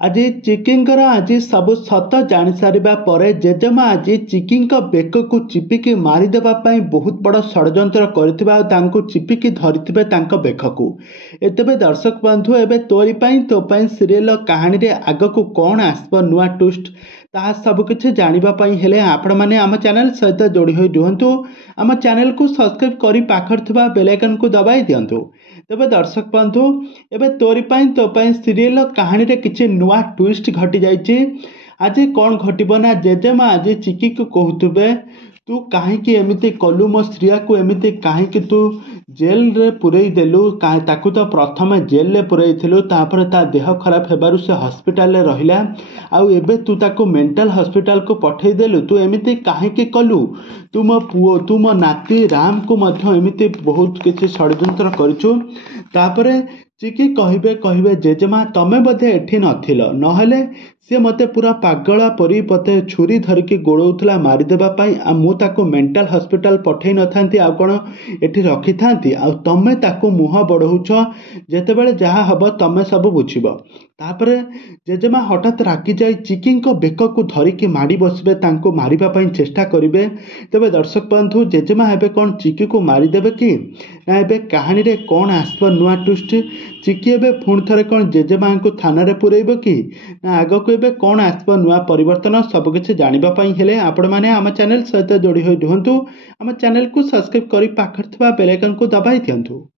ଆଜି ଚିକିଙ୍କର ଆଜି ସବୁ ସତ ଜାଣିସାରିବା ପରେ ଜେଜେମା ଆଜି ଚିକିଙ୍କ ବେକକୁ ଚିପିକି ମାରିଦେବା ପାଇଁ ବହୁତ ବଡ଼ ଷଡ଼ଯନ୍ତ୍ର କରିଥିବା ଆଉ ତାଙ୍କୁ ଚିପିକି ଧରିଥିବେ ତାଙ୍କ ବେକକୁ। ତେବେ ଦର୍ଶକ ବନ୍ଧୁ, ଏବେ ତୋରି ପାଇଁ ତୋ ପାଇଁ ସିରିଏଲ କାହାଣୀରେ ଆଗକୁ କ'ଣ ଆସିବ ନୂଆ ଟୁଇଷ୍ଟ, ତାହା ସବୁକିଛି ଜାଣିବା ପାଇଁ ହେଲେ ଆପଣମାନେ ଆମ ଚ୍ୟାନେଲ ସହିତ ଯୋଡ଼ି ହୋଇ ରୁହନ୍ତୁ। ଆମ ଚ୍ୟାନେଲକୁ ସବସ୍କ୍ରାଇବ୍ କରି ପାଖରେ ଥିବା ବେଲ୍ ଆଇକନକୁ ଦବାଇ ଦିଅନ୍ତୁ। ତେବେ ଦର୍ଶକ ବନ୍ଧୁ, ଏବେ ତୋରି ପାଇଁ ତୋ ପାଇଁ ସିରିଏଲ କାହାଣୀରେ କିଛି ନୂଆ ଟୁଇଷ୍ଟ ଘଟି ଯାଇଛି। ଆଜି କ'ଣ ଘଟିବ ନା, ଜେଜେମା ଆଜି ଚିକିକୁ କହୁଥିବେ, ତୁ କାହିଁକି ଏମିତି କଲୁ, ମୋ ସ୍ତ୍ରୀକୁ ଏମିତି କାହିଁକି ତୁ ଜେଲରେ ପୁରେଇ ଦେଲୁ। ତାକୁ ତ ପ୍ରଥମେ ଜେଲରେ ପୁରେଇଥିଲୁ, ତାପରେ ତା ଦେହ ଖରାପ ହେବାରୁ ସେ ହସ୍ପିଟାଲରେ ରହିଲା, ଆଉ ଏବେ ତୁ ତାକୁ ମେଣ୍ଟାଲ ହସ୍ପିଟାଲକୁ ପଠେଇ ଦେଲୁ। ତୁ ଏମିତି କାହିଁକି କଲୁ? ତୁ ମୋ ପୁଅ, ତୁ ମୋ ନାତି ରାମକୁ ମଧ୍ୟ ଏମିତି ବହୁତ କିଛି ଷଡ଼ଯନ୍ତ୍ର କରିଛୁ। ତାପରେ ଚିକି କହିବେ ଜେଜେମା ତମେ ବୋଧେ ଏଠି ନଥିଲ, ନହେଲେ ସେ ମୋତେ ପୁରା ପାଗଳା ପରି ମୋତେ ଛୁରୀ ଧରିକି ଗୋଡ଼ଉଥିଲା ମାରିଦେବା ପାଇଁ, ଆଉ ମୁଁ ତାକୁ ମେଣ୍ଟାଲ ହସ୍ପିଟାଲ ପଠେଇ ନଥାନ୍ତି ଆଉ କ'ଣ ଏଠି ରଖିଥାନ୍ତି। ଆଉ ତମେ ତାକୁ ମୁହଁ ବଢ଼ଉଛ, ଯେତେବେଳେ ଯାହା ହେବ ତମେ ସବୁ ବୁଝିବ। ତାପରେ ଜେଜେମା ହଠାତ୍ ରାଗିଯାଇ ଚିକିଙ୍କ ବେକକୁ ଧରିକି ମାଡ଼ି ବସିବେ, ତାଙ୍କୁ ମାରିବା ପାଇଁ ଚେଷ୍ଟା କରିବେ। ତେବେ ଦର୍ଶକ ବନ୍ଧୁ, ଜେଜେମା ଏବେ କ'ଣ ଚିକିକୁ ମାରିଦେବେ କି? ନା ଏବେ କାହାଣୀରେ କ'ଣ ଆସିବ ନୂଆ ଟୁଇଷ୍ଟ? ଚିକି ଏବେ ପୁଣି ଥରେ କ'ଣ ଜେଜେମାଙ୍କୁ ଥାନାରେ ପୁରେଇବ କି? ନା ଆଗକୁ ଏବେ କ'ଣ ଆସିବ ନୂଆ ପରିବର୍ତ୍ତନ, ସବୁକିଛି ଜାଣିବା ପାଇଁ ହେଲେ ଆପଣମାନେ ଆମ ଚ୍ୟାନେଲ ସହିତ ଯୋଡ଼ି ହୋଇ ରୁହନ୍ତୁ। ଆମ ଚ୍ୟାନେଲକୁ ସବସ୍କ୍ରାଇବ୍ କରି ପାଖରେ ଥିବା ବେଲ୍ ଆଇକନକୁ ଦବାଇ ଦିଅନ୍ତୁ।